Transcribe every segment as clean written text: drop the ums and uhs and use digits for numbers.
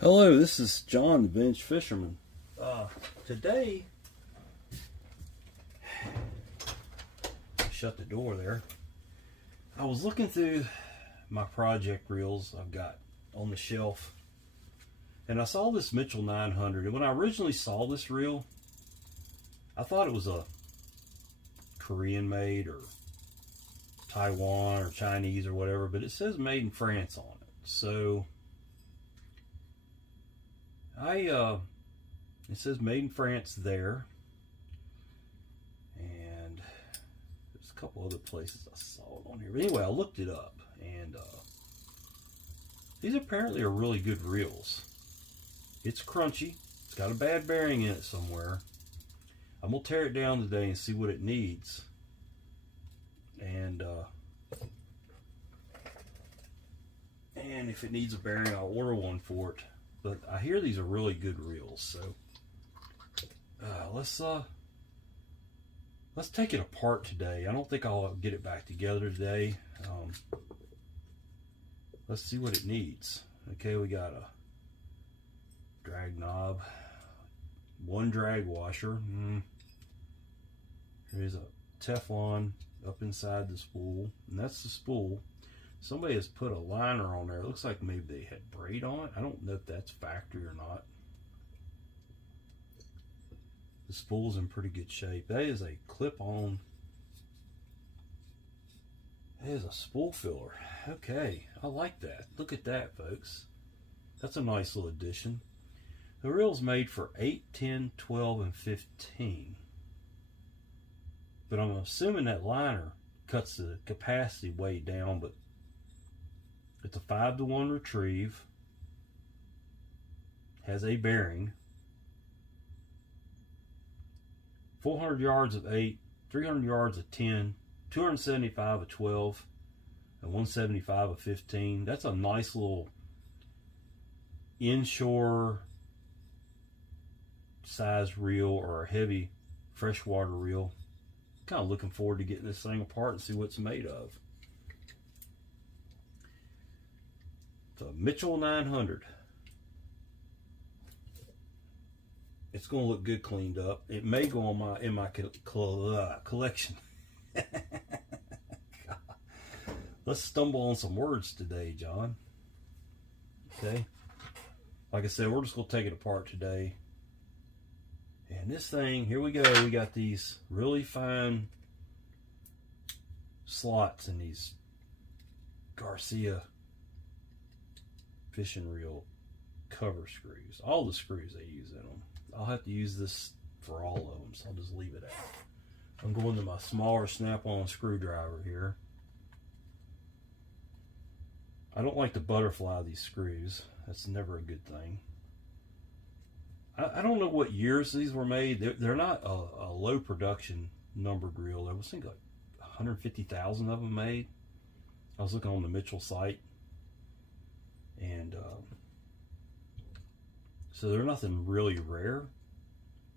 Hello, this is John, the Bench Fisherman. Today, shut the door there. I was looking through my project reels I've got on the shelf, and I saw this Mitchell 900. And when I originally saw this reel, I thought it was a Korean made or Taiwan or Chinese or whatever, but it says made in France on it. So it says made in France there, and there's a couple other places I saw it on here. But anyway, I looked it up, and these apparently are really good reels. It's crunchy. It's got a bad bearing in it somewhere. I'm gonna tear it down today and see what it needs, and if it needs a bearing, I'll order one for it. But I hear these are really good reels, so let's take it apart today. I don't think I'll get it back together today. Let's see what it needs. Okay, we got a drag knob, one drag washer. There's a Teflon up inside the spool, and that's the spool. Somebody has put a liner on there. It looks like maybe they had braid on it. I don't know if that's factory or not. The spool's in pretty good shape. That is a clip-on. That is a spool filler. Okay, I like that. Look at that, folks. That's a nice little addition. The reel's made for 8, 10, 12, and 15. But I'm assuming that liner cuts the capacity way down, but it's a 5-to-1 retrieve, has a bearing, 400 yards of 8, 300 yards of 10, 275 of 12, and 175 of 15. That's a nice little inshore size reel, or a heavy freshwater reel. Kind of looking forward to getting this thing apart and see what it's made of. It's a Mitchell 900. It's going to look good cleaned up. It may go on in my collection. Let's stumble on some words today, John. Okay. Like I said, we're just going to take it apart today. And this thing, here we go. We got these really fine slots in these Garcia fishing reel cover screws. All the screws they use in them. I'll have to use this for all of them, so I'll just leave it out. I'm going to my smaller snap-on screwdriver here. I don't like to butterfly these screws. That's never a good thing. I don't know what years these were made. They're not a low production numbered reel. There was, I think, like 150,000 of them made. I was looking on the Mitchell site, and so they're nothing really rare.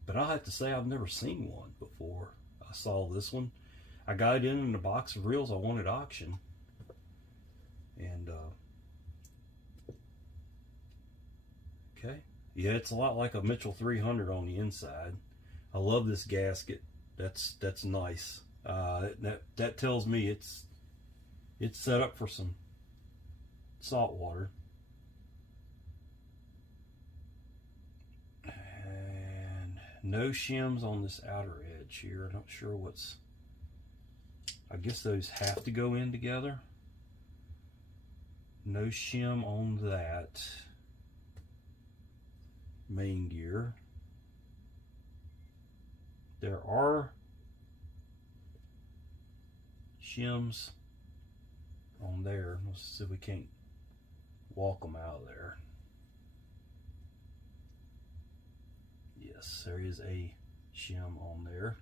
But I'll have to say I've never seen one before I saw this one. I got it in a box of reels I wanted at auction, and okay. Yeah, it's a lot like a Mitchell 300 on the inside. I love this gasket. That's nice. That tells me it's set up for some salt water. And no shims on this outer edge here. I'm not sure what's. I guess those have to go in together. No shim on that main gear. There are shims on there. Let's see if we can't walk them out of there. Yes, there is a shim on there.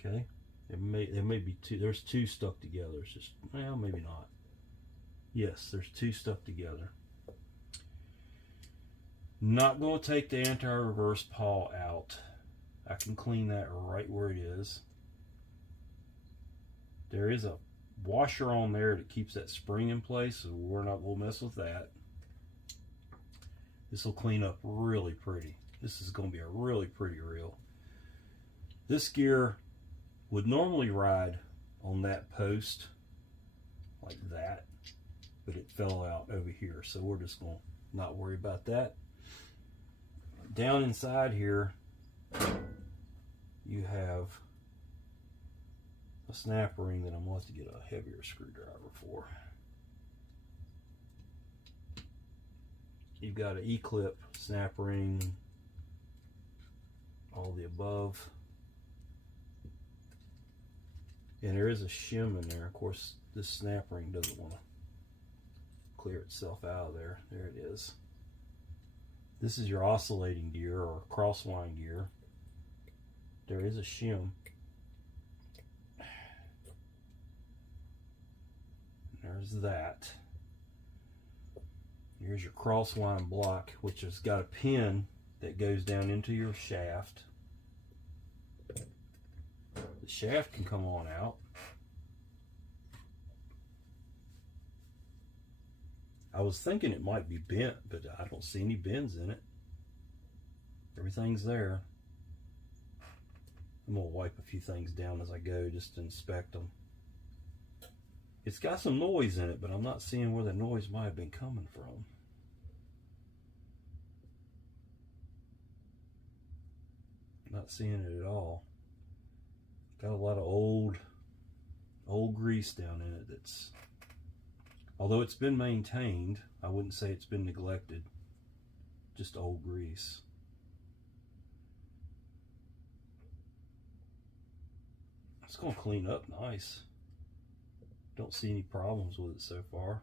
Okay, there may be two. There's two stuck together. It's just, well, maybe not. Yes, there's two stuck together. Not going to take the anti-reverse pawl out. I can clean that right where it is. There is a washer on there that keeps that spring in place, so we're not going to mess with that. This will clean up really pretty. This is going to be a really pretty reel. This gear would normally ride on that post like that, but it fell out over here, so we're just going to not worry about that. Down inside here you have a snap ring that I'm going to have to get a heavier screwdriver for. You've got an E-clip, snap ring, all the above. And there is a shim in there. Of course, this snap ring doesn't want to clear itself out of there. There it is. This is your oscillating gear or crosswind gear. There is a shim. There's that. Here's your crosswind block, which has got a pin that goes down into your shaft. The shaft can come on out. I was thinking it might be bent, but I don't see any bends in it. Everything's there. I'm going to wipe a few things down as I go just to inspect them. It's got some noise in it, but I'm not seeing where the noise might have been coming from. Not seeing it at all. Got a lot of old grease down in it that's, although it's been maintained, I wouldn't say it's been neglected. Just old grease. It's going to clean up nice. Don't see any problems with it so far.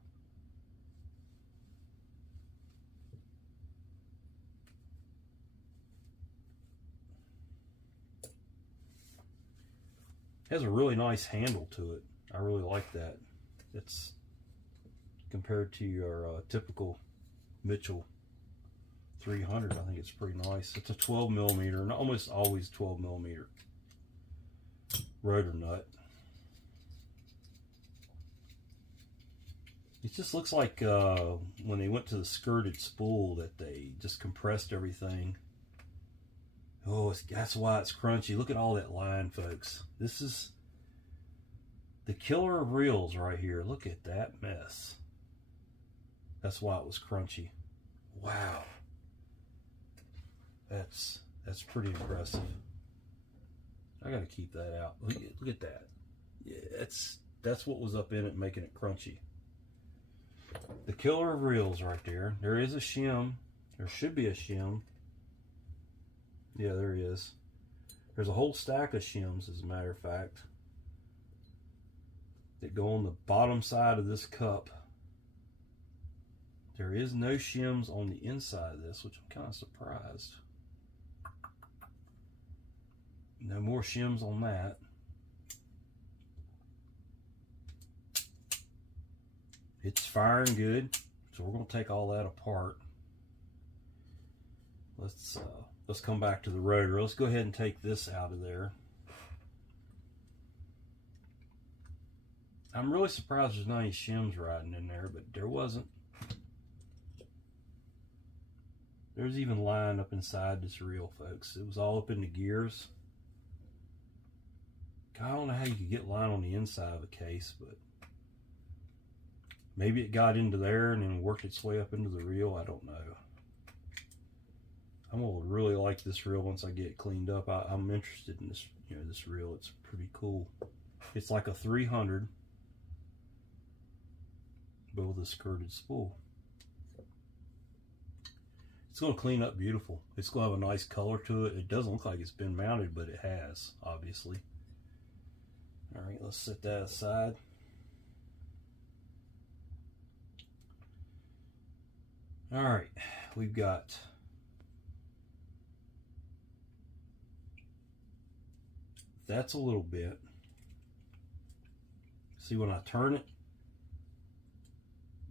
It has a really nice handle to it. I really like that. It's compared to your typical Mitchell 300. I think it's pretty nice. It's a 12 millimeter, and almost always 12 millimeter rotor nut. It just looks like when they went to the skirted spool that they just compressed everything. Oh, that's why it's crunchy. Look at all that line, folks. This is the killer of reels right here. Look at that mess. That's why it was crunchy. Wow. That's pretty impressive. I gotta keep that out. Look at that. Yeah, that's what was up in it making it crunchy. The killer of reels right there. There is a shim. There should be a shim. Yeah, there is. There's a whole stack of shims, as a matter of fact, that go on the bottom side of this cup. There is no shims on the inside of this, which I'm kind of surprised. No more shims on that. It's firing good, so we're going to take all that apart. Let's come back to the rotor. Let's go ahead and take this out of there. I'm really surprised there's not any shims riding in there, but there wasn't. There's even line up inside this reel, folks. It was all up in the gears. I don't know how you could get line on the inside of a case, but maybe it got into there and then worked its way up into the reel. I don't know. I'm gonna really like this reel once I get it cleaned up. I'm interested in this, this reel. It's pretty cool. It's like a 300, but with a skirted spool. It's gonna clean up beautiful. It's gonna have a nice color to it. It doesn't look like it's been mounted, but it has, obviously. All right, let's set that aside. All right, we've got that's a little bit. See, when I turn it,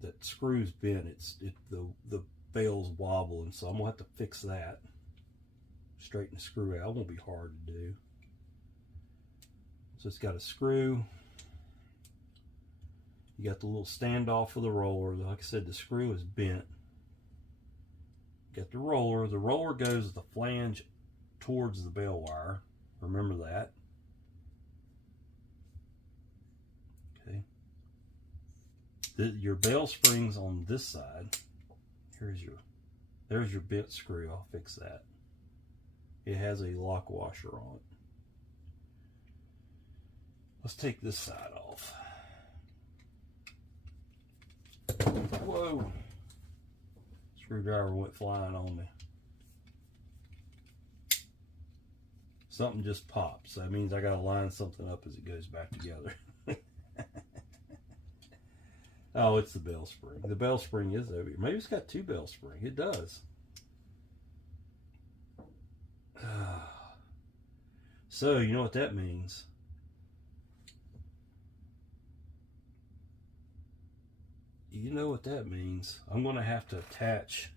that screw's bent. The bail's wobbling, so I'm gonna have to fix that. Straighten the screw out. It won't be hard to do. So it's got a screw. You got the little standoff for the roller. Like I said, the screw is bent. Got the roller. The roller goes the flange towards the bale wire. Remember that. Okay. Your bale springs on this side. There's your bent screw. I'll fix that. It has a lock washer on it. Let's take this side off. Whoa. Screwdriver went flying on me. Something just popped, so that means I gotta line something up as it goes back together. Oh, it's the bell spring. The bell spring is over here. Maybe it's got two bell springs. It does. So, you know what that means? You know what that means. I'm going to have to attach,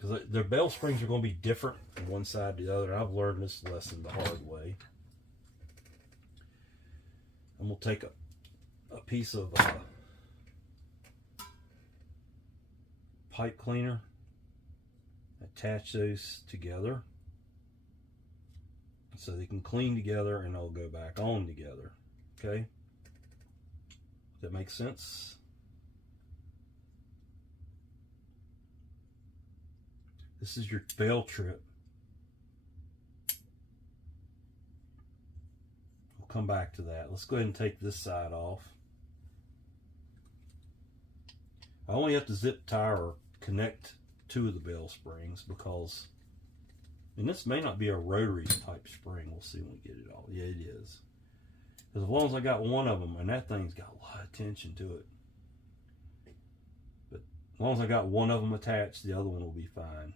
because their bell springs are going to be different from one side to the other. I've learned this lesson the hard way. I'm going to take a piece of pipe cleaner, attach those together so they can clean together and they'll go back on together. Okay? That makes sense? This is your bell trip. We'll come back to that. Let's go ahead and take this side off. I only have to zip tie or connect two of the bell springs because, and this may not be a rotary type spring. We'll see when we get it all. Yeah, it is. Because as long as I got one of them, and that thing's got a lot of tension to it. But as long as I got one of them attached, the other one will be fine.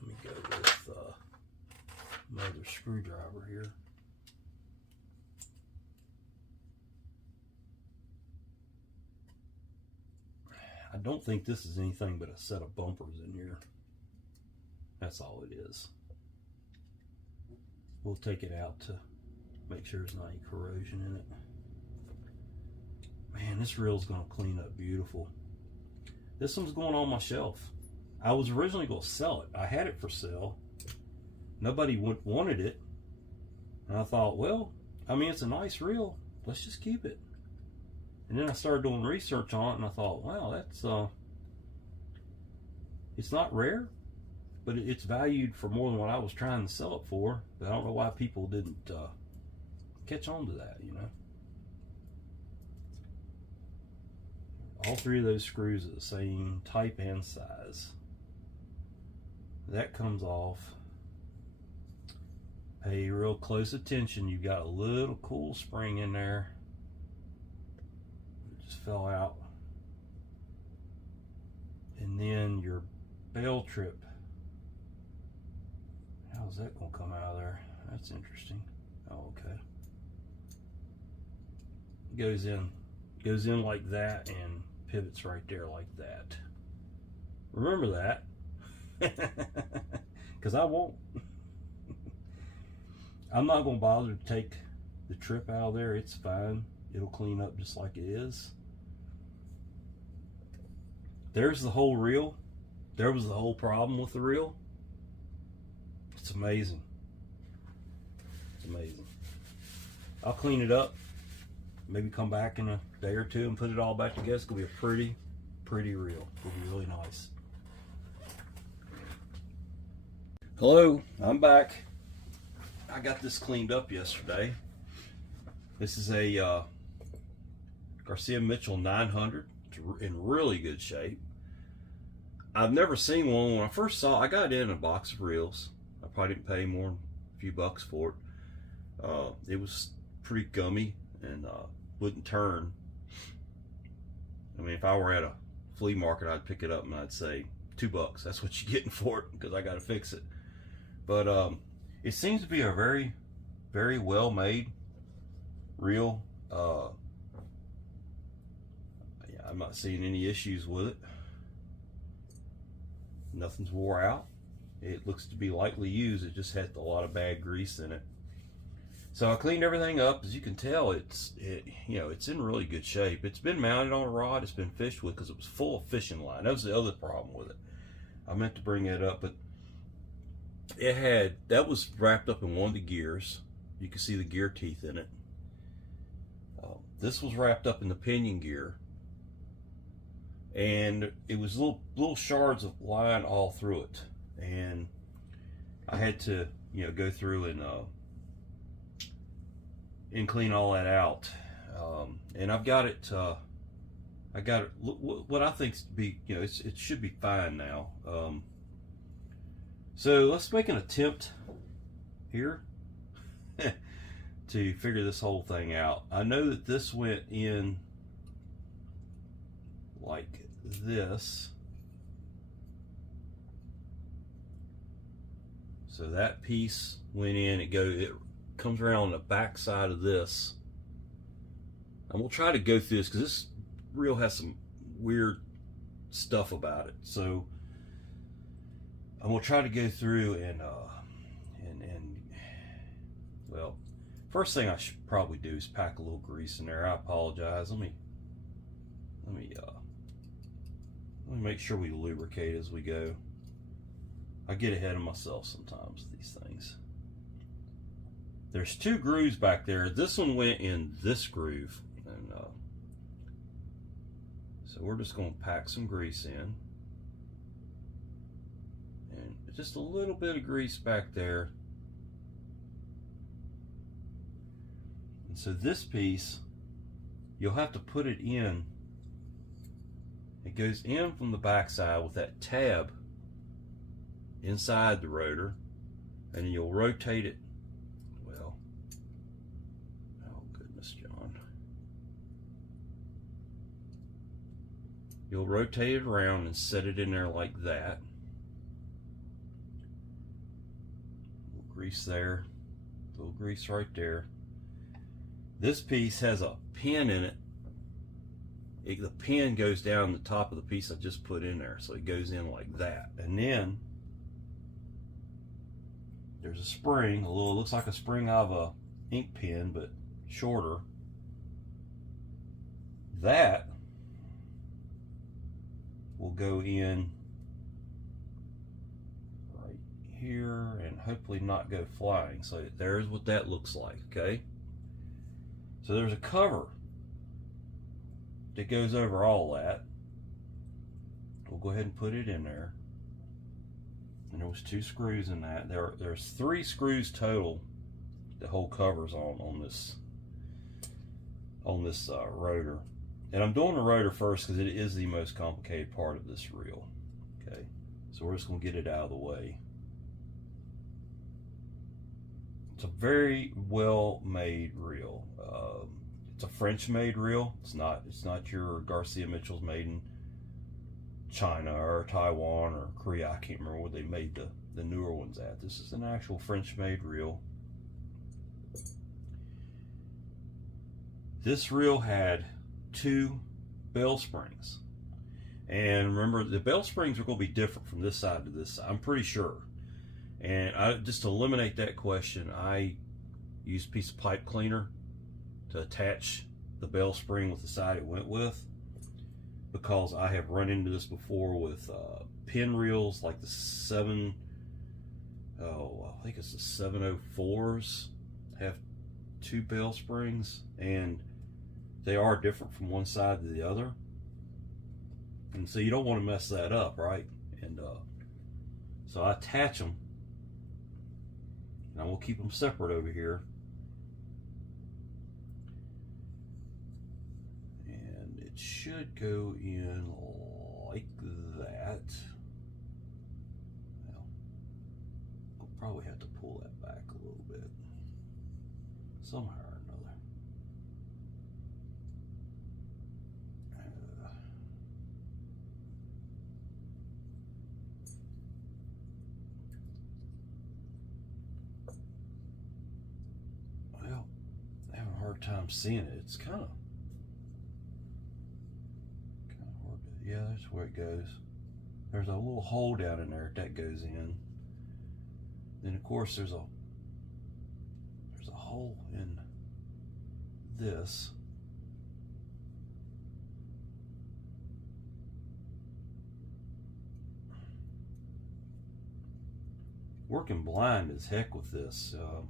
Let me go with my other screwdriver here. I don't think this is anything but a set of bumpers in here. That's all it is. We'll take it out to make sure there's not any corrosion in it. Man, this reel's gonna clean up beautiful. This one's going on my shelf. I was originally gonna sell it. I had it for sale. Nobody wanted it. And I thought, well, I mean, it's a nice reel. Let's just keep it. And then I started doing research on it and I thought, wow, that's, it's not rare, but it's valued for more than what I was trying to sell it for. But I don't know why people didn't catch on to that, you know. All three of those screws are the same type and size. That comes off. Pay real close attention. You've got a little cool spring in there. It just fell out. And then your bell trip. How's that going to come out of there? That's interesting. Oh, okay. Goes in like that and pivots right there like that. Remember that. Because I won't. I'm not going to bother to take the trip out of there. It's fine. It'll clean up just like it is. There's the whole reel. There was the whole problem with the reel. It's amazing. It's amazing. I'll clean it up. Maybe come back in a day or two and put it all back together. It's going to be a pretty, pretty reel. It'll be really nice. Hello, I'm back. I got this cleaned up yesterday. This is a Garcia Mitchell 900. It's in really good shape. I've never seen one. When I first saw it, I got it in a box of reels. I probably didn't pay more than a few bucks for it. It was pretty gummy and wouldn't turn. I mean, if I were at a flea market, I'd pick it up and I'd say $2. That's what you're getting for it because I got to fix it. But it seems to be a very, very well made reel. Yeah, I'm not seeing any issues with it. Nothing's wore out. It looks to be lightly used. It just had a lot of bad grease in it. So I cleaned everything up. As you can tell, it's in really good shape. It's been mounted on a rod. It's been fished with because it was full of fishing line. That was the other problem with it. I meant to bring that up, but that was wrapped up in one of the gears. You can see the gear teeth in it. This was wrapped up in the pinion gear, and it was little shards of line all through it, and I had to go through and clean all that out. And I've got it. I got it. What I think to be, it should be fine now. So let's make an attempt here to figure this whole thing out. I know that this went in like this. So that piece went in, it comes around the back side of this. And we'll try to go through this because this reel has some weird stuff about it. So I'm gonna try to go through and well, first thing I should probably do is pack a little grease in there. I apologize. Let me make sure we lubricate as we go. I get ahead of myself sometimes with these things. There's two grooves back there. This one went in this groove, and so we're just going to pack some grease in, and just a little bit of grease back there. And so this piece, you'll have to put it in. It goes in from the back side with that tab inside the rotor, and you'll rotate it. Well, oh goodness, John. You'll rotate it around and set it in there like that. A little grease there, a little grease right there. This piece has a pin in it. The pin goes down the top of the piece I just put in there, so it goes in like that. And then there's a spring, looks like a spring of a ink pen, but shorter. That will go in right here and hopefully not go flying. So there's what that looks like, okay? So there's a cover that goes over all that. We'll go ahead and put it in there. And there was 2 screws in that. There's 3 screws total that hold covers on this rotor. And I'm doing the rotor first because it is the most complicated part of this reel. Okay, so we're just going to get it out of the way. It's a very well made reel. It's a French made reel. It's not your Garcia Mitchell's made in China or Taiwan or Korea. I can't remember where they made the newer ones at. This is an actual French made reel. This reel had 2 bell springs, and remember, the bell springs are going to be different from this side to this side, I'm pretty sure. And just to eliminate that question, I used a piece of pipe cleaner to attach the bell spring with the side it went with, because I have run into this before with pin reels like the I think it's the 704s have 2 bell springs, and they are different from one side to the other, and so you don't want to mess that up, right? And so I attach them, and I will keep them separate over here. It should go in like that. Well, we'll probably have to pull that back a little bit somehow or another. Well, I have a hard time seeing it. It's kind of hard to, yeah, that's where it goes. There's a little hole down in there that goes in. Then of course there's a there's a hole in this. Working blind as heck with this. Oh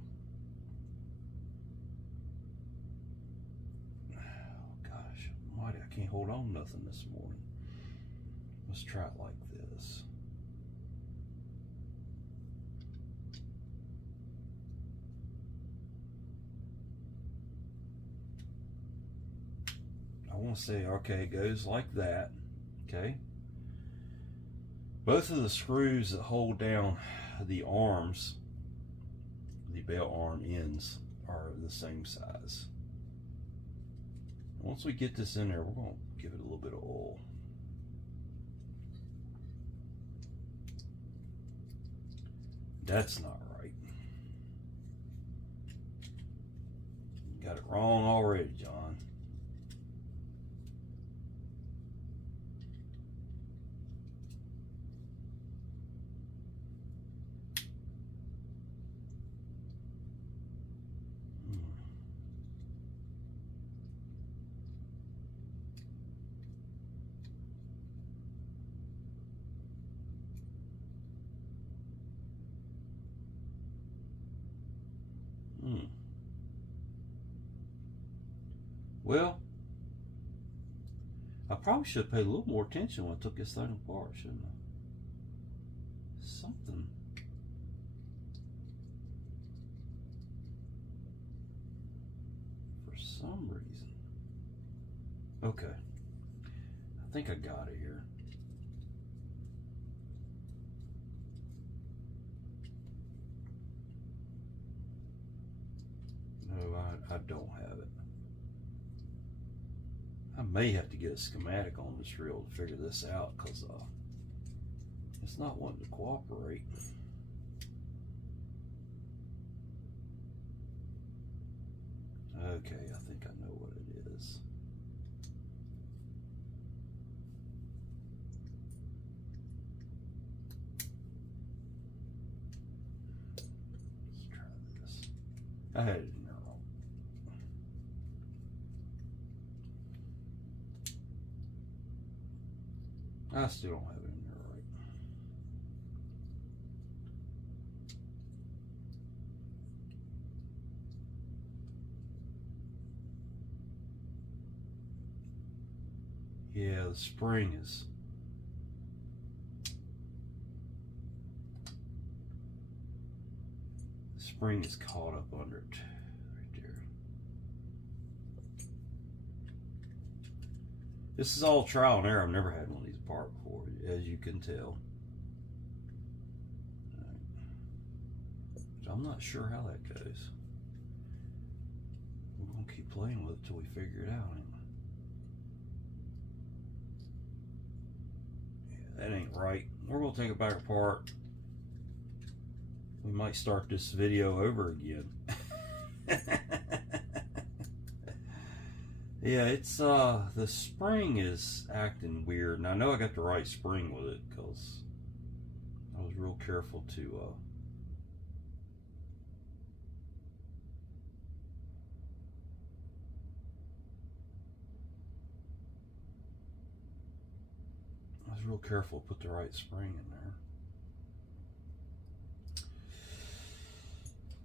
gosh, mighty, I can't hold on to nothing this morning. Let's try it like this. I want to say, okay, it goes like that. Okay. Both of the screws that hold down the arms, the bell arm ends, are the same size. Once we get this in there, we're going to give it a little bit of oil. That's not right. You got it wrong already, John. Well, I probably should have paid a little more attention when I took this thing apart, shouldn't I? Something. For some reason. Okay. I think I got it here. No, I don't have it. I may have to get a schematic on this reel to figure this out, because it's not wanting to cooperate. Okay, I think I know what it is. Let's try this. I had it in there wrong. I still don't have it in there right. Yeah, the spring is. The spring is caught up under it right there. This is all trial and error. I've never had one of these apart before, as you can tell. So I'm not sure how that goes. We're going to keep playing with it till we figure it out, ain't we? Yeah, that ain't right. We're going to take it back apart. We might start this video over again. Yeah, it's the spring is acting weird, and I know I got the right spring with it because I was real careful to put the right spring in there.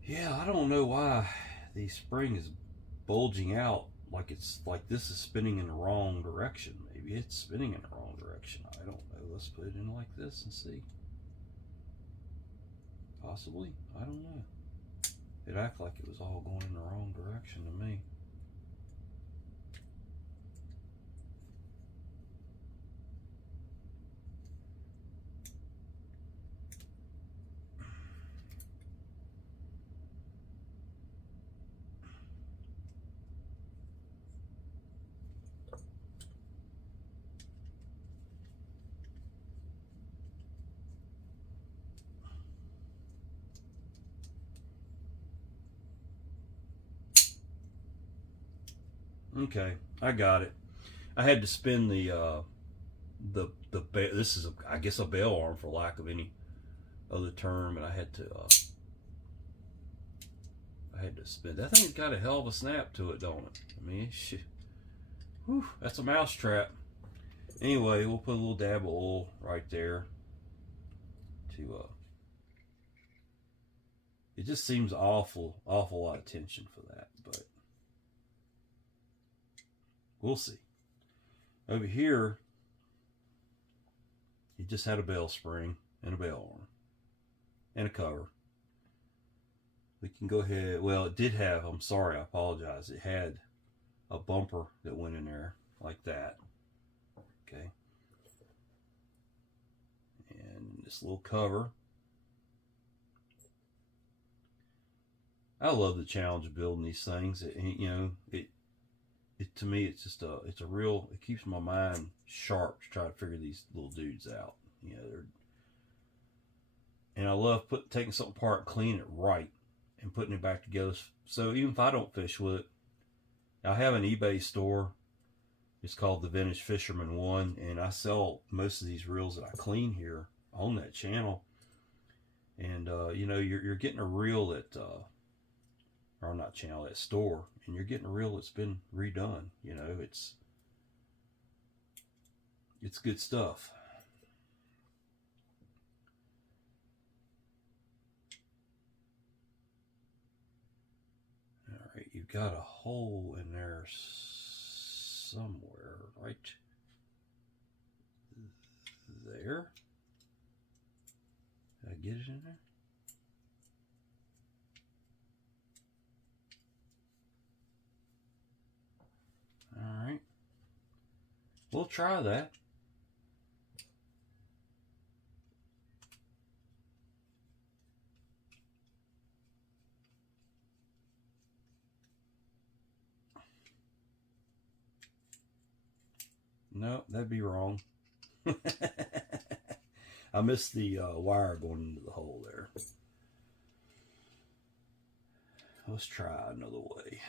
Yeah, I don't know why the spring is bulging out. Like it's like this is spinning in the wrong direction. Maybe it's spinning in the wrong direction. I don't know. Let's put it in like this and see. Possibly. I don't know. It acted like it was all going in the wrong direction to me. Okay, I got it. I had to spin the this is I guess a bell arm for lack of any other term, and I I had to spin. That thing's got a hell of a snap to it, don't it? I mean, shit. Whew, that's a mouse trap. Anyway, we'll put a little dab of oil right there to it just seems awful lot of tension for that, but we'll see. Over here, it just had a bell spring and a bell arm and a cover. We can go ahead, well, it did have, I'm sorry, I apologize, it had a bumper that went in there like that. Okay. And this little cover. I love the challenge of building these things. It to me, it's just it's a real, it keeps my mind sharp to try to figure these little dudes out. You know, and I love taking something apart, cleaning it right, and putting it back together. So even if I don't fish with it, I have an eBay store. It's called the Vintage Fisherman 1, and I sell most of these reels that I clean here on that channel. And you know, you're getting a reel that or not channel, that store, and you're getting a reel that's been redone. You know, it's good stuff. All right, you've got a hole in there somewhere, right there. Did I get it in there? All right, we'll try that. No, that'd be wrong. I missed the wire going into the hole there. Let's try another way.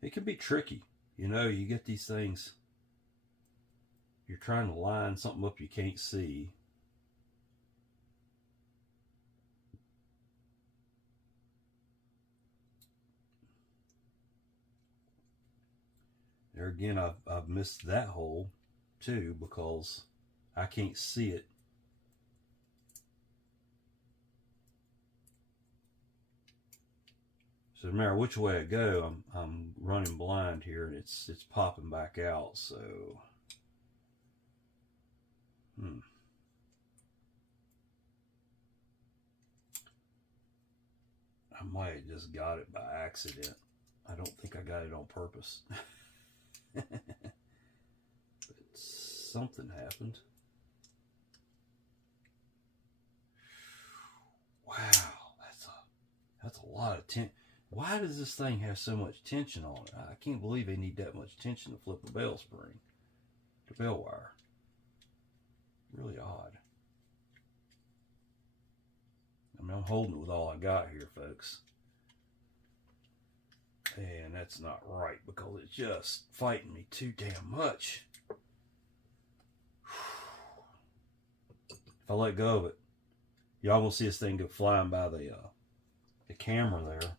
It can be tricky. You know, you get these things, you're trying to line something up you can't see. There again, I've missed that hole too because I can't see it. So no matter which way I go, I'm running blind here, and it's popping back out. So, I might have just got it by accident. I don't think I got it on purpose. But something happened. Wow, that's a lot of tension. Why does this thing have so much tension on it? I can't believe they need that much tension to flip a bell spring, the bell wire. Really odd. I mean, I'm holding it with all I got here, folks. And that's not right because it's just fighting me too damn much. If I let go of it, y'all will see this thing go flying by the camera there.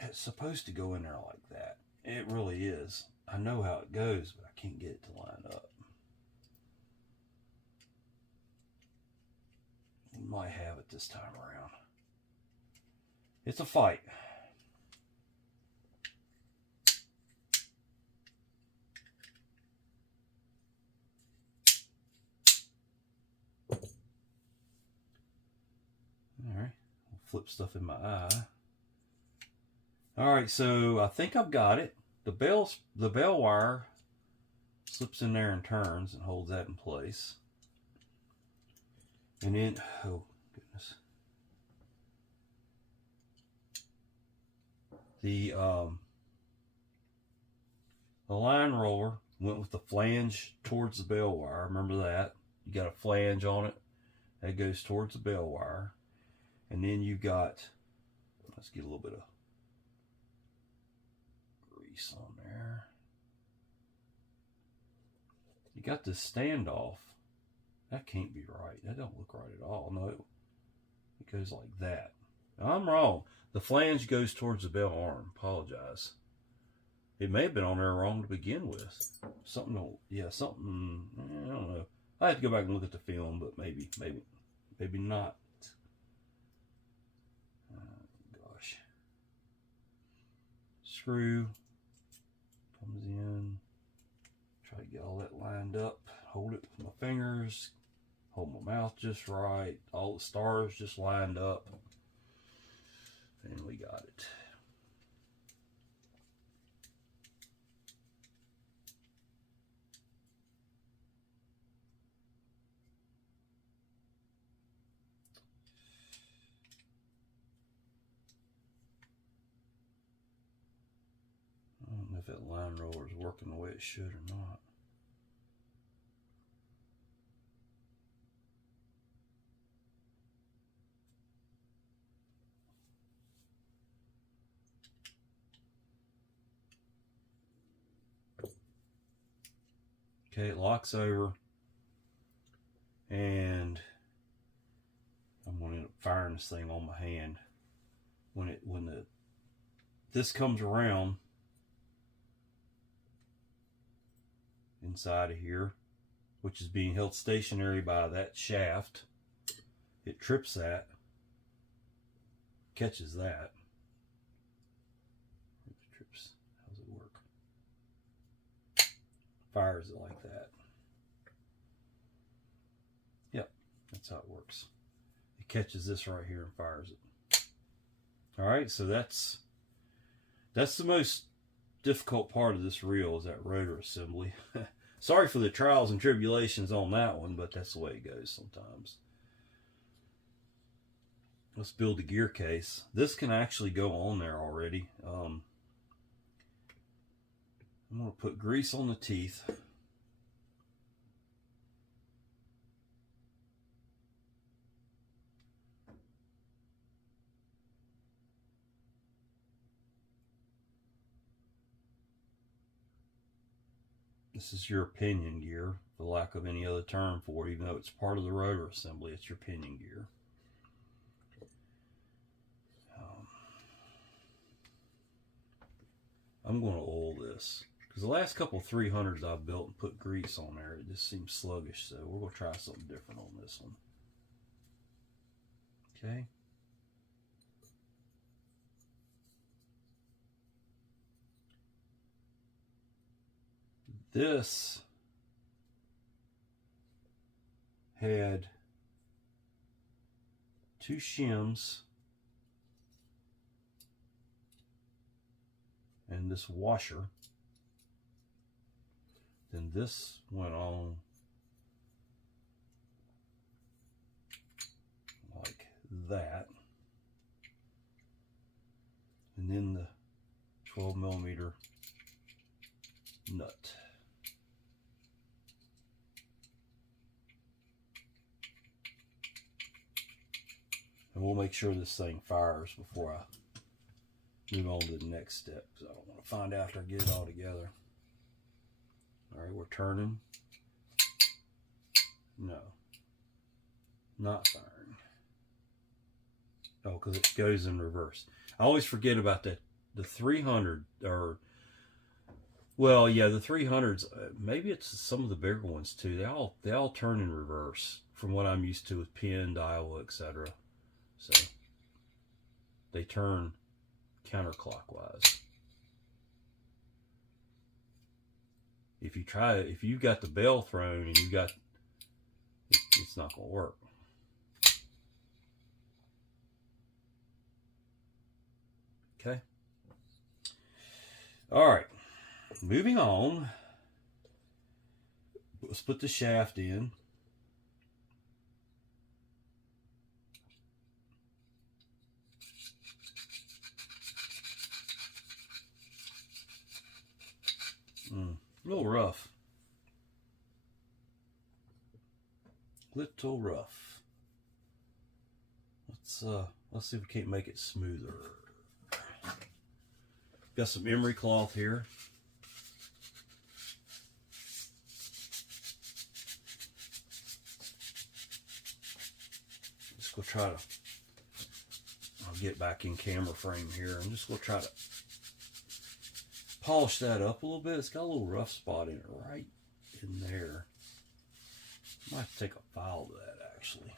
It's supposed to go in there like that. It really is. I know how it goes, but I can't get it to line up. We might have it this time around. It's a fight. All right, we'll flip stuff in my eye. All right, so I think I've got it. The bell wire slips in there and turns and holds that in place. And then, oh goodness, the line roller went with the flange towards the bell wire. Remember that? You got a flange on it that goes towards the bell wire, and then you got, let's get a little bit of grease on there. You got this standoff. That can't be right. That don't look right at all. No. It goes like that. I'm wrong. The flange goes towards the bell arm. Apologize. It may have been on there wrong to begin with. Something, yeah, something, I don't know. I have to go back and look at the film, but maybe not. Gosh. Screw comes in. Try to get all that lined up. Hold it with my fingers. Hold my mouth just right. All the stars just lined up. And we got it. I don't know if that line roller is working the way it should or not. Okay, it locks over, and I'm going to end up firing this thing on my hand. When this comes around inside of here, which is being held stationary by that shaft, it trips that, catches that. Trips. How does it work? Fires it like that. Yep, that's how it works. It catches this right here and fires it. All right, so that's the most difficult part of this reel, is that rotor assembly. Sorry for the trials and tribulations on that one, but that's the way it goes sometimes. Let's build the gear case. This can actually go on there already. I'm going to put grease on the teeth. This is your pinion gear, for lack of any other term for it, even though it's part of the rotor assembly, it's your pinion gear. I'm going to oil this, because the last couple 300s I've built and put grease on there, it just seems sluggish, so we're going to try something different on this one. Okay. This had 2 shims and this washer. Then this went on like that. And then the 12mm nut. And we'll make sure this thing fires before I move on to the next step, because I don't want to find out after I get it all together. All right, we're turning. No, not firing. Oh, because it goes in reverse. I always forget about that. The 300, or, well, yeah, the 300s, maybe it's some of the bigger ones too. They all turn in reverse from what I'm used to with Penn, Iowa, etc. So they turn counterclockwise. If you try it, if you've got the bell thrown and you got, it's not going to work. Okay. All right. Moving on. Let's put the shaft in. A little rough. Little rough. Let's see if we can't make it smoother. Got some emery cloth here. Just go try to get back in camera frame here. I'm just going to try to polish that up a little bit. It's got a little rough spot in it right in there. I might have to take a file to that actually.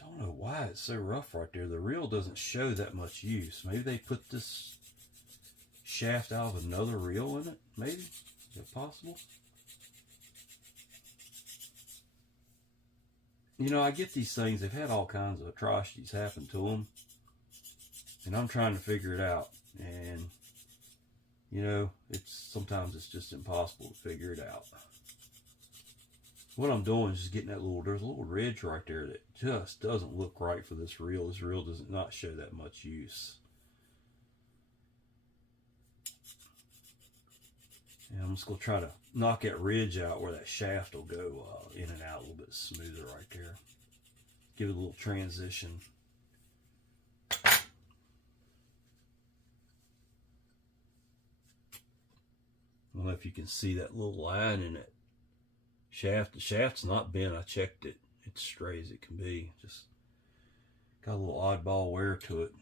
Don't know why it's so rough right there. The reel doesn't show that much use. Maybe they put this shaft out of another reel in it, maybe? Is that possible? You know, I get these things, they've had all kinds of atrocities happen to them, and I'm trying to figure it out, and you know, sometimes it's just impossible to figure it out. What I'm doing is just getting that there's a little ridge right there that just doesn't look right for this reel. This reel does not show that much use. And I'm just going to try to knock that ridge out where that shaft will go in and out a little bit smoother right there. Give it a little transition. I don't know if you can see that little line in it. The shaft's not bent. I checked it. It's straight as it can be. Just got a little oddball wear to it.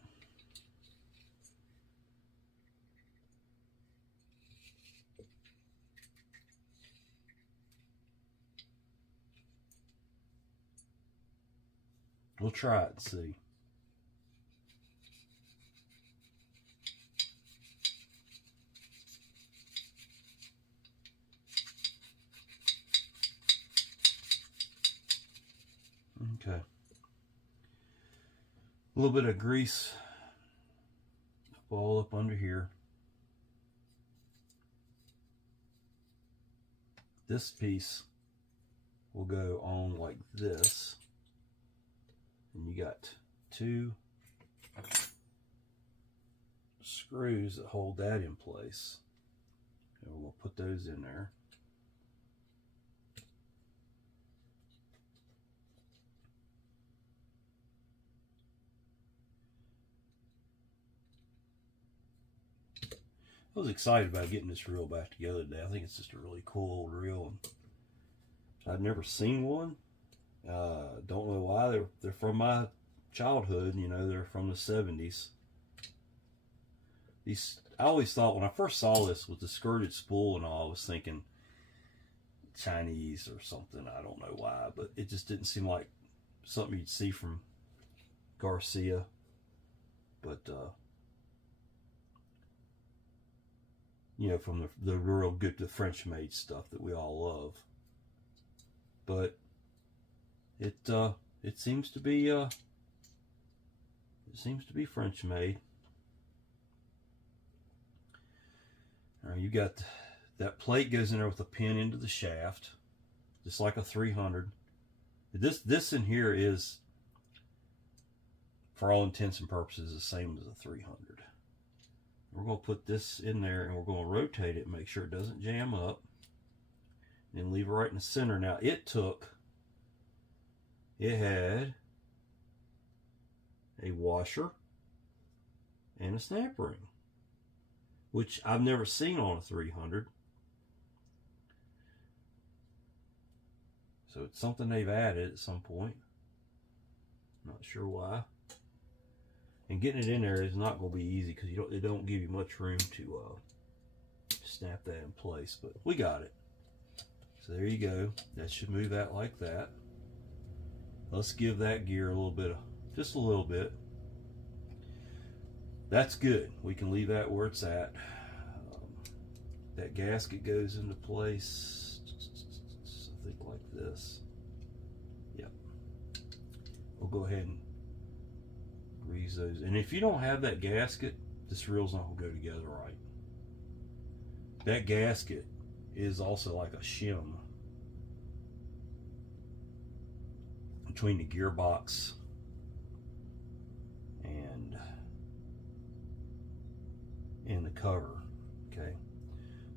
We'll try it and see. Okay. A little bit of grease all up under here. This piece will go on like this. And you got 2 screws that hold that in place. And we'll put those in there. I was excited about getting this reel back together today. I think it's just a really cool old reel. I've never seen one. Don't know why. They're from my childhood. You know, they're from the 70s. I always thought when I first saw this with the skirted spool and all, I was thinking Chinese or something. I don't know why, but it just didn't seem like something you'd see from Garcia. But you know, from the real good, the French-made stuff that we all love. But it seems to be French-made. All right, you got that plate goes in there with a pin into the shaft, just like a 300. This in here is, for all intents and purposes, the same as a 300. We're going to put this in there and we're going to rotate it and make sure it doesn't jam up. And leave it right in the center. Now it had a washer and a snap ring, which I've never seen on a 300. So it's something they've added at some point. Not sure why. And getting it in there is not going to be easy because they don't give you much room to snap that in place. But we got it. So there you go. That should move out like that. Let's give that gear a little bit just a little bit. That's good. We can leave that where it's at. That gasket goes into place, I think like this. Yep. We'll go ahead and grease those. And if you don't have that gasket, this reel's not going to go together right. That gasket is also like a shim between the gearbox and the cover. Okay,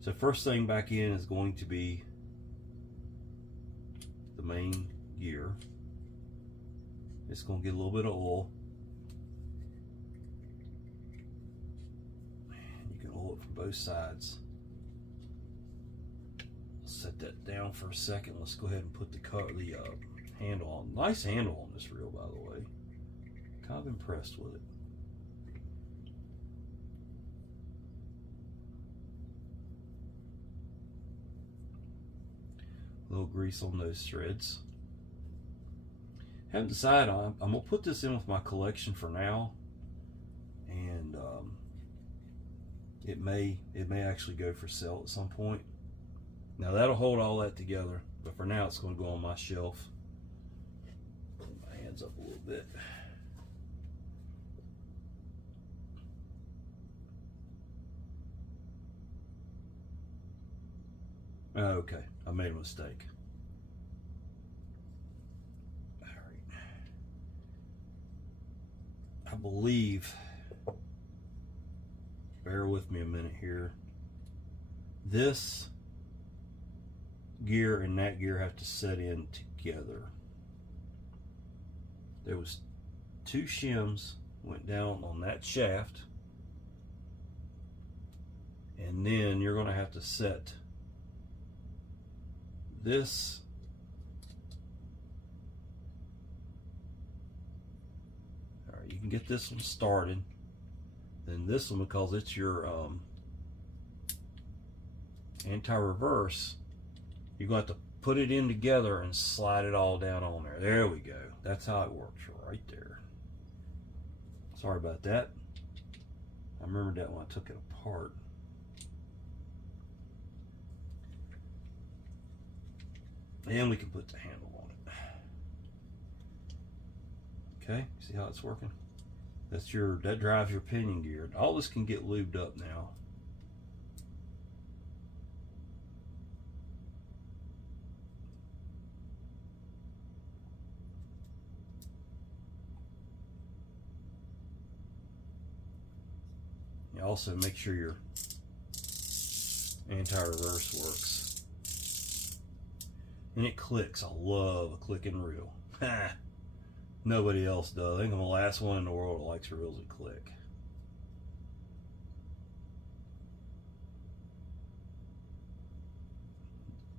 so first thing back in is going to be the main gear. It's going to get a little bit of oil. You can oil it from both sides. Set that down for a second. Let's go ahead and put the handle on. Nice handle on this reel, by the way. Kind of impressed with it. A little grease on those threads. Haven't decided on. I'm gonna put this in with my collection for now, and it may actually go for sale at some point. Now that'll hold all that together, but for now it's going to go on my shelf. Put my hands up a little bit. Okay, I made a mistake. All right. I believe, bear with me a minute here, this gear and that gear have to set in together. There was 2 shims went down on that shaft, and then you're going to have to set this you can get this one started, then this one, because it's your anti-reverse, you're going to have to put it in together and slide it all down on there. There we go. That's how it works right there. Sorry about that. I remembered that when I took it apart. And we can put the handle on it. Okay, see how it's working? That drives your pinion gear. All this can get lubed up now. You also make sure your anti-reverse works. And it clicks. I love a clicking reel. Nobody else does. I think I'm the last one in the world that likes reels that click.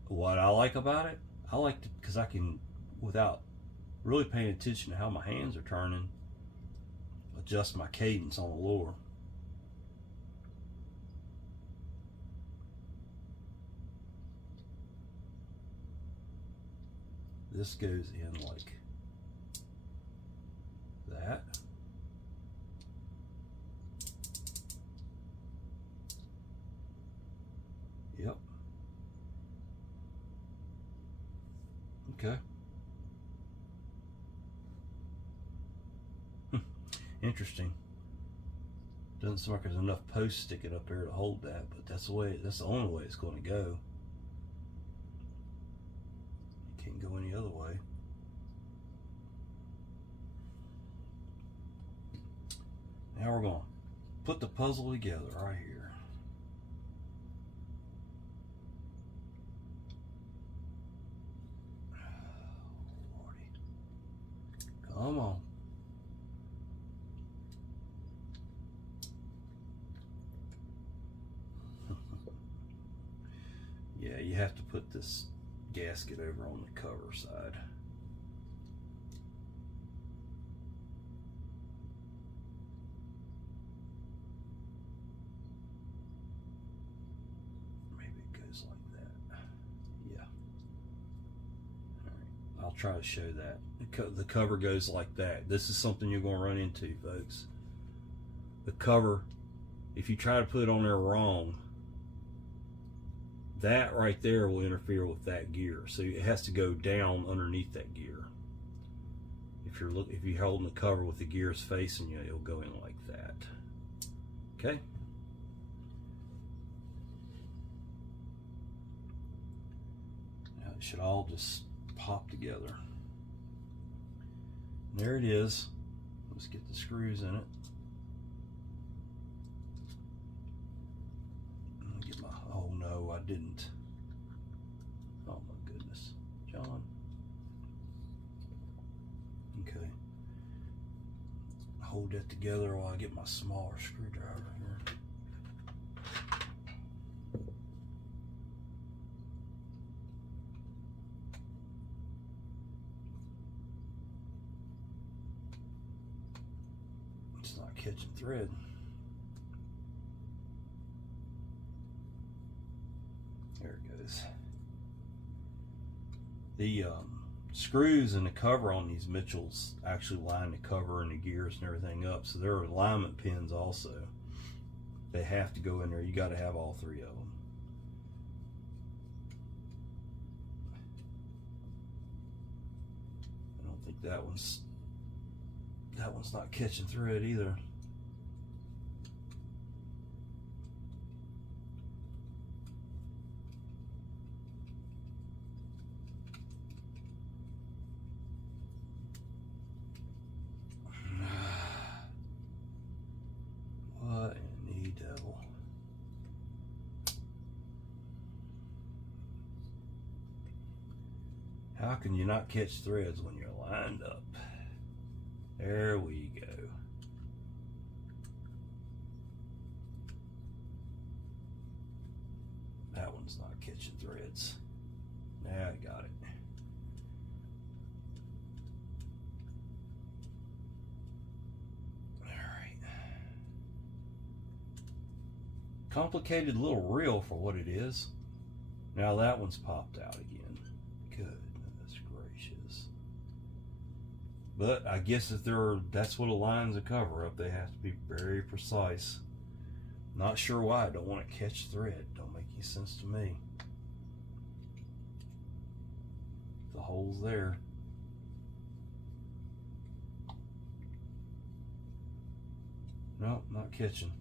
What I like about it, I like it because I can, without really paying attention to how my hands are turning, adjust my cadence on the lure. This goes in like that. Yep. Okay. Interesting. Doesn't seem like there's enough posts sticking up there to hold that, but that's the only way it's going to go. Can't go any other way. Now we're going to put the puzzle together right here. Oh, Lordy. Come on. Yeah, you have to put this gasket over on the cover side. Maybe it goes like that. Yeah. All right. I'll try to show that. The cover goes like that. This is something you're going to run into, folks. The cover, if you try to put it on there wrong, that right there will interfere with that gear, so it has to go down underneath that gear. If you're holding the cover with the gears facing you, it'll go in like that. Okay. Now it should all just pop together. And there it is. Let's get the screws in it. Oh no, I didn't. Oh my goodness. John. Okay. Hold that together while I get my smaller screwdriver here. catching thread. There it goes. The screws and the cover on these Mitchells actually line the cover and the gears and everything up, so there are alignment pins also. They have to go in there. You got to have all three of them. I don't think that one's not catching thread either. What in the devil? How can you not catch threads when you're lined up? There we go. That one's not catching threads. Now I got it. Alright. Complicated little reel for what it is. Now that one's popped out again. Goodness gracious. But I guess if that's what aligns a cover up, they have to be very precise. Not sure why. I don't want to catch thread. Don't make any sense to me. The hole's there. Nope, not catching.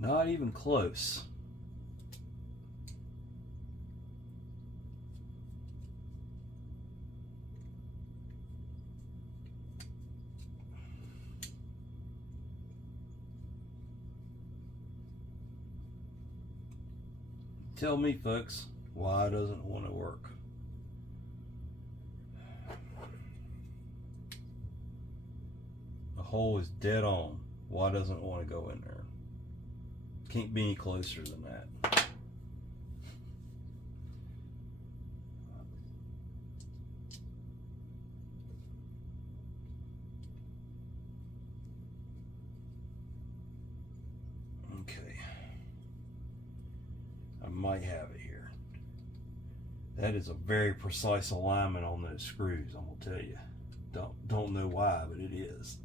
Not even close. Tell me, folks, why doesn't it want to work? The hole is dead on. Why doesn't it want to go in there? Can't be any closer than that. Okay. I might have it here. That is a very precise alignment on those screws, I'm gonna tell you. Don't know why, but it is.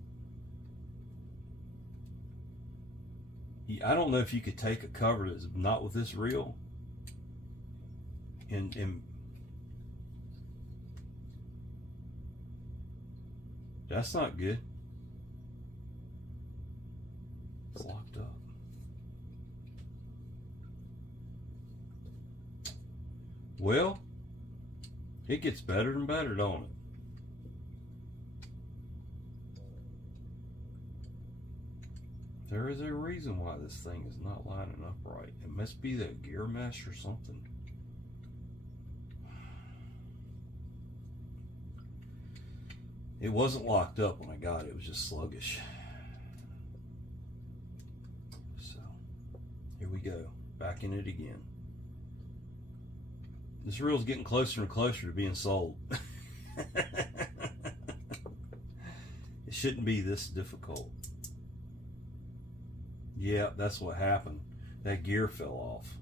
I don't know if you could take a cover that's not with this reel and that's not good. It's locked up. Well, it gets better and better, don't it? There is a reason why this thing is not lining up right. It must be that gear mesh or something. It wasn't locked up when I got it. It was just sluggish. So, here we go. Back in it again. This reel's getting closer and closer to being sold. It shouldn't be this difficult. Yeah, that's what happened. That gear fell off.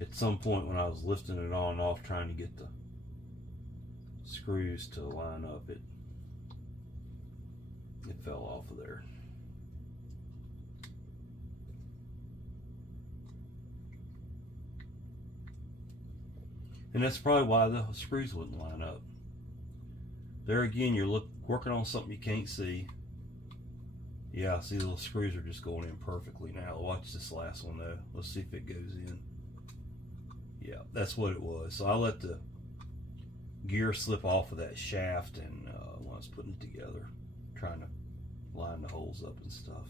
At some point when I was lifting it on and off trying to get the screws to line up, it fell off of there. And that's probably why the screws wouldn't line up. There again, you're working on something you can't see. Yeah, see, the little screws are just going in perfectly now. Watch this last one though. Let's see if it goes in. Yeah, that's what it was. So I let the gear slip off of that shaft and when I was putting it together, trying to line the holes up and stuff.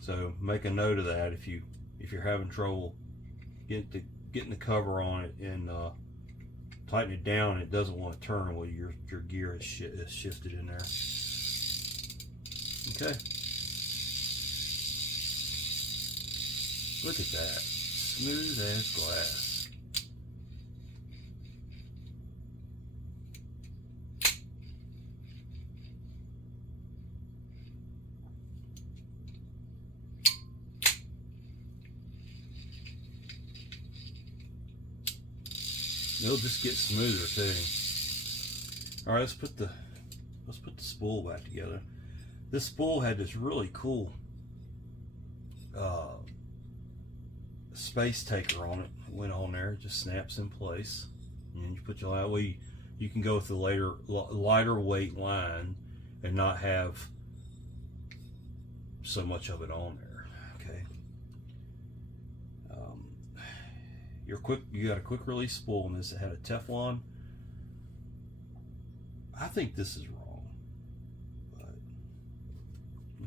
So make a note of that if you're having trouble getting the cover on it and tighten it down. It doesn't want to turn while your gear is shifted in there. Okay. Look at that, smooth as glass. It'll just get smoother too. All right, let's put the spool back together. This spool had this really cool space taker on it. It went on there, it just snaps in place, and you put your that way you can go with the lighter weight line and not have so much of it on there. Okay. You got a quick release spool in this that had a Teflon. I think this is wrong, but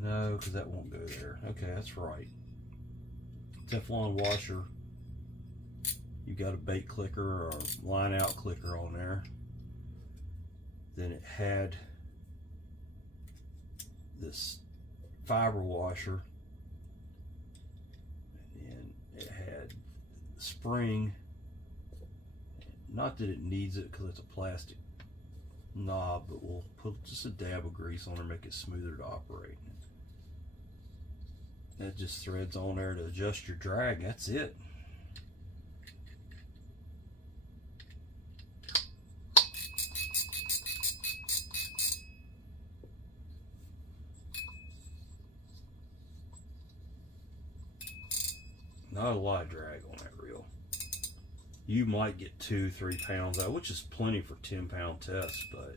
no, because that won't go there. Okay, that's right. Teflon washer. You got a bait clicker or a line out clicker on there. Then it had this fiber washer, and it had the spring. Not that it needs it because it's a plastic knob, but we'll put just a dab of grease on there, make it smoother to operate. That just threads on there to adjust your drag. That's it. Not a lot of drag on that reel. You might get 2-3 pounds out, which is plenty for 10-pound tests, but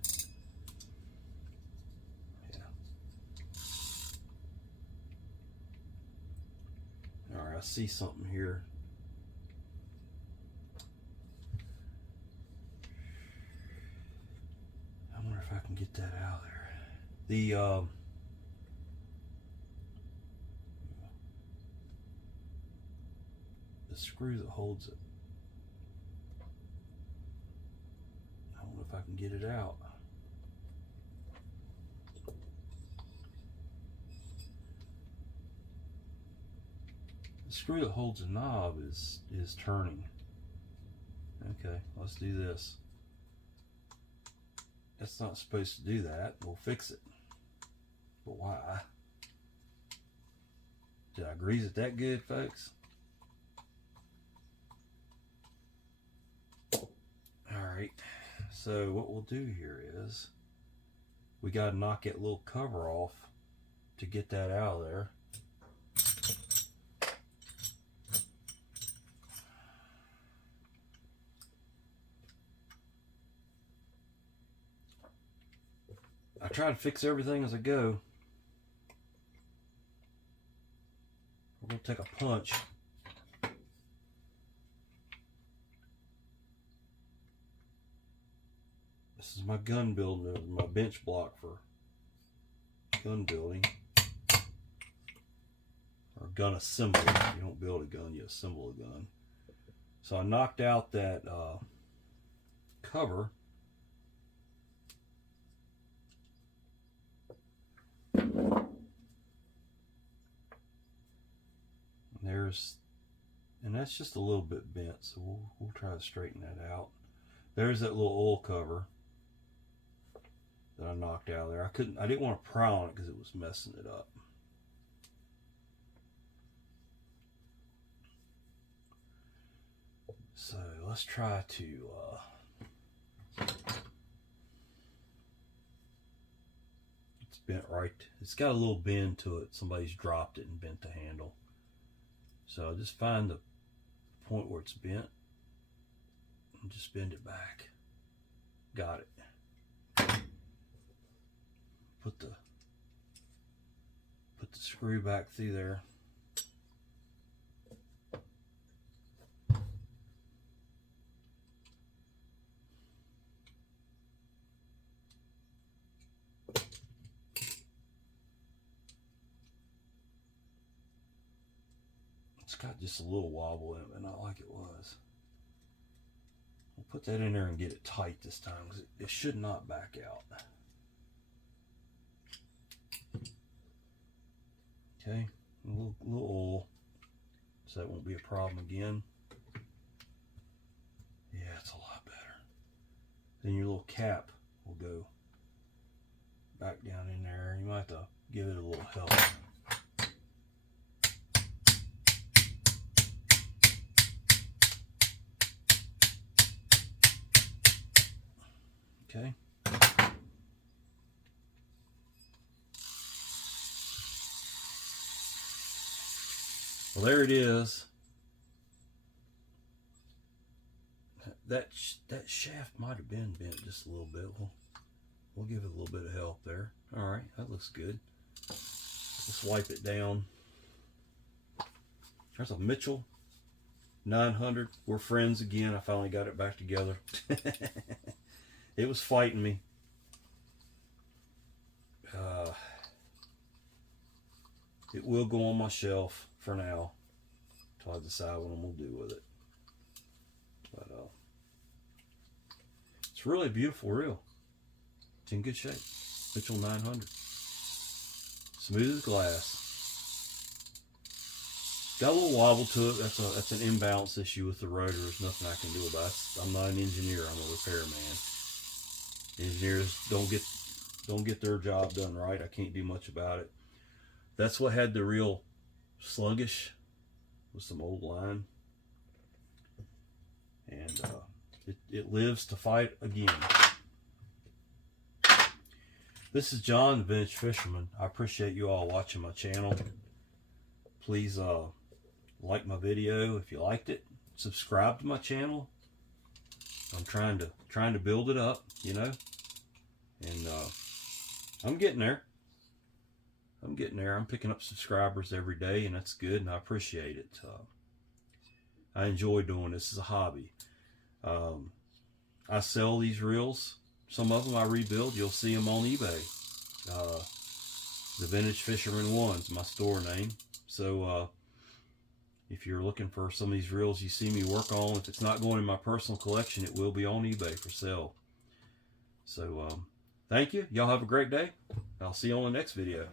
yeah. All right, I see something here. I wonder if I can get that out of there. The screw that holds it. I don't know if I can get it out. The screw that holds the knob is turning. Okay, let's do this. That's not supposed to do that. We'll fix it. But why? Did I grease it that good, folks? Alright, so what we'll do here is we got to knock that little cover off to get that out of there. I try to fix everything as I go. We're going to take a punch. This is my gun building, my bench block for gun building. Or gun assembly. You don't build a gun, you assemble a gun. So I knocked out that cover. And that's just a little bit bent, so we'll try to straighten that out. There's that little oil cover that I knocked out of there. I didn't want to pry on it because it was messing it up. So let's try to it's bent right. It's got a little bend to it. Somebody's dropped it and bent the handle. So just find the point where it's bent and just bend it back. Got it. Put the screw back through there. It's got just a little wobble in it, but not like it was. We'll put that in there and get it tight this time, because it should not back out. Okay, a little oil, so that won't be a problem again. Yeah, it's a lot better. Then your little cap will go back down in there. You might have to give it a little help. Okay. Well, there it is. That shaft might have been bent just a little bit. We'll give it a little bit of help there. All right, that looks good. Let's wipe it down. There's a Mitchell 900. We're friends again. I finally got it back together. It was fighting me. It will go on my shelf for now until I decide what I'm going to do with it. But it's really a beautiful reel. It's in good shape. Mitchell 900. Smooth as glass. Got a little wobble to it. That's an imbalance issue with the rotor. There's nothing I can do about it. I'm not an engineer. I'm a repairman. Engineers don't get their job done right. I can't do much about it. That's what had the reel sluggish, with some old line, and it lives to fight again. This is John, the Vintage Fisherman. I appreciate you all watching my channel. Please like my video if you liked it. Subscribe to my channel. I'm trying to build it up, you know, and I'm getting there. I'm getting there. I'm picking up subscribers every day, and that's good, and I appreciate it. I enjoy doing this as a hobby. I sell these reels. Some of them I rebuild. You'll see them on eBay. The Vintage Fisherman 1's my store name. So if you're looking for some of these reels you see me work on, if it's not going in my personal collection, it will be on eBay for sale. So thank you. Y'all have a great day. I'll see you on the next video.